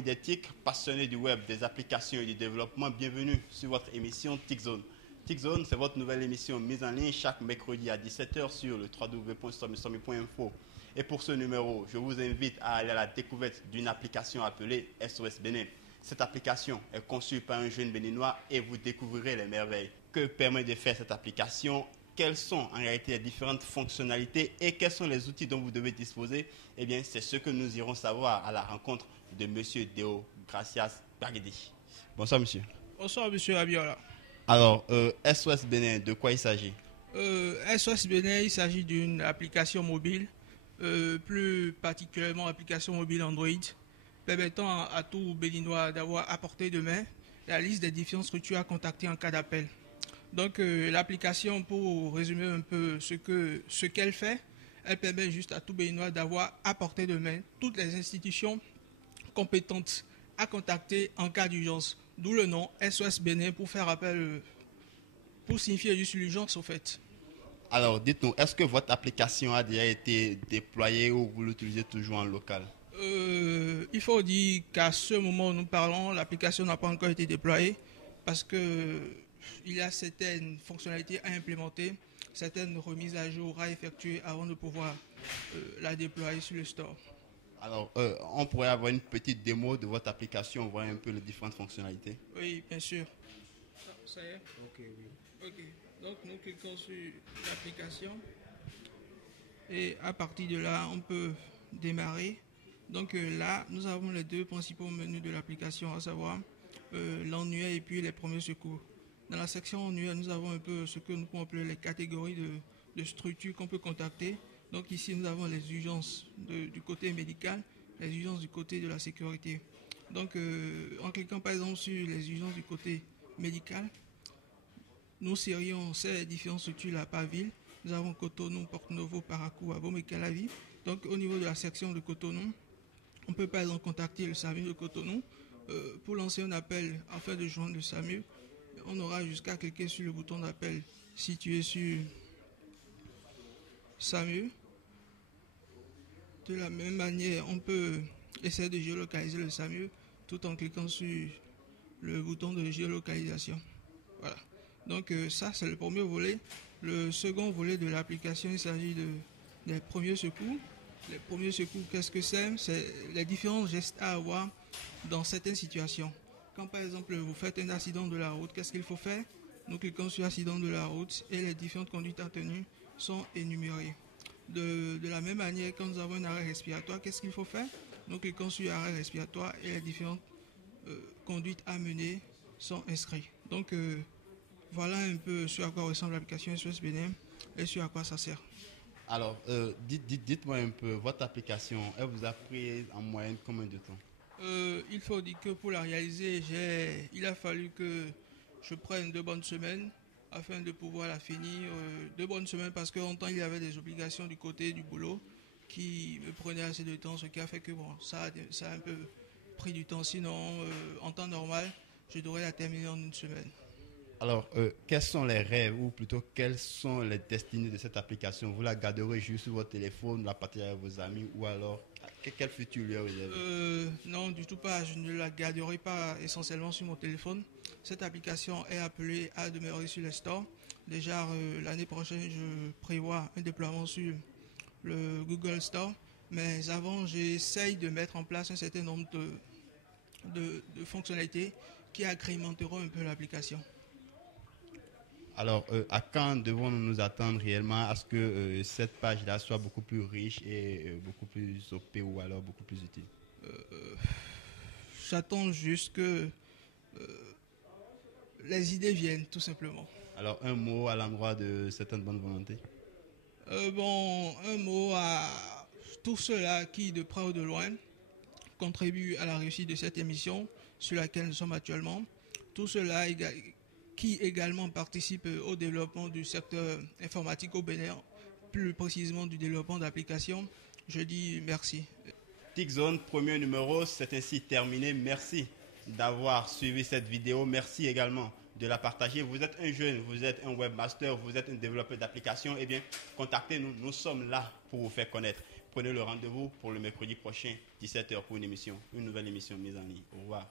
Amis des TIC, passionnés du web, des applications et du développement, bienvenue sur votre émission TICZone. TICZone, c'est votre nouvelle émission mise en ligne chaque mercredi à 17h sur le www.somi.info. Et pour ce numéro, je vous invite à aller à la découverte d'une application appelée SOS Bénin. Cette application est conçue par un jeune béninois et vous découvrirez les merveilles. Que permet de faire cette application? Quelles sont en réalité les différentes fonctionnalités et quels sont les outils dont vous devez disposer? Eh bien, c'est ce que nous irons savoir à la rencontre de M. Deo Gracias Bagedi. Bonsoir, monsieur. Bonsoir, monsieur Abiola. Alors, SOS Bénin, de quoi il s'agit? SOS Bénin, il s'agit d'une application mobile, plus particulièrement application mobile Android, permettant à tout béninois d'avoir à portée de main la liste des différentes structures à contacter en cas d'appel. Donc l'application, pour résumer un peu ce qu'elle fait, elle permet juste à tout béninois d'avoir à portée de main toutes les institutions compétentes à contacter en cas d'urgence. D'où le nom SOS Bénin pour faire appel, pour signifier juste l'urgence au fait. Alors, dites-nous, est-ce que votre application a déjà été déployée ou vous l'utilisez toujours en local? Il faut dire qu'à ce moment où nous parlons, l'application n'a pas encore été déployée parce que il y a certaines fonctionnalités à implémenter, certaines remises à jour à effectuer avant de pouvoir la déployer sur le store. Alors, on pourrait avoir une petite démo de votre application, voir un peu les différentes fonctionnalités. Oui, bien sûr. Ça y est? Ok, oui. Ok. Donc, nous cliquons sur l'application et à partir de là, on peut démarrer. Donc là, nous avons les deux principaux menus de l'application, à savoir l'annuaire et puis les premiers secours. Dans la section annuaire, nous avons un peu ce que nous pouvons appeler les catégories de structures qu'on peut contacter. Donc ici, nous avons les urgences du côté médical, les urgences du côté de la sécurité. Donc en cliquant par exemple sur les urgences du côté médical, nous serions ces différentes structures-là par ville. Nous avons Cotonou, Porto-Novo, Parakou, Abom et Calavi. Donc au niveau de la section de Cotonou, on peut par exemple contacter le SAMU de Cotonou pour lancer un appel afin de joindre le SAMU. On aura jusqu'à cliquer sur le bouton d'appel situé sur SAMU. De la même manière, on peut essayer de géolocaliser le SAMU tout en cliquant sur le bouton de géolocalisation. Voilà. Donc ça, c'est le premier volet. Le second volet de l'application, il s'agit des premiers secours. Les premiers secours, qu'est-ce que c'est? C'est les différents gestes à avoir dans certaines situations. Quand par exemple vous faites un accident de la route, qu'est-ce qu'il faut faire? Nous cliquons sur accident de la route et les différentes conduites à tenir sont énumérées. De la même manière, quand nous avons un arrêt respiratoire, qu'est-ce qu'il faut faire? Nous cliquons sur arrêt respiratoire et les différentes conduites à mener sont inscrites. Donc voilà un peu sur à quoi ressemble l'application SOS Bénin et sur à quoi ça sert. Alors, dites-moi un peu, votre application, elle vous a pris en moyenne combien de temps? Il faut dire que pour la réaliser, il a fallu que je prenne 2 bonnes semaines afin de pouvoir la finir. 2 bonnes semaines parce qu'en temps il y avait des obligations du côté du boulot qui me prenaient assez de temps, ce qui a fait que bon, ça a un peu pris du temps. Sinon, en temps normal, je devrais la terminer en 1 semaine. Alors, quels sont les rêves ou plutôt quelles sont les destinées de cette application? Vous la garderez juste sur votre téléphone, la partager avec vos amis ou alors quel futur lui est réservé? Non, du tout pas. Je ne la garderai pas essentiellement sur mon téléphone. Cette application est appelée à demeurer sur les stores. Déjà, l'année prochaine, je prévois un déploiement sur le Google Store. Mais avant, j'essaye de mettre en place un certain nombre de fonctionnalités qui agrémenteront un peu l'application. Alors, à quand devons-nous nous attendre réellement à ce que cette page-là soit beaucoup plus riche et beaucoup plus OP ou alors beaucoup plus utile? J'attends juste que les idées viennent, tout simplement. Alors, un mot à l'endroit de certaines bonnes volontés? Un mot à tous ceux-là qui, de près ou de loin, contribuent à la réussite de cette émission sur laquelle nous sommes actuellement. Tous ceux-là qui également participent au développement du secteur informatique au Bénin, plus précisément du développement d'applications. Je dis merci. TICZone, premier numéro, c'est ainsi terminé. Merci d'avoir suivi cette vidéo. Merci également de la partager. Vous êtes un jeune, vous êtes un webmaster, vous êtes un développeur d'applications. Eh bien, contactez-nous. Nous sommes là pour vous faire connaître. prenez le rendez-vous pour le mercredi prochain, 17h, pour une nouvelle émission mise en ligne. Au revoir.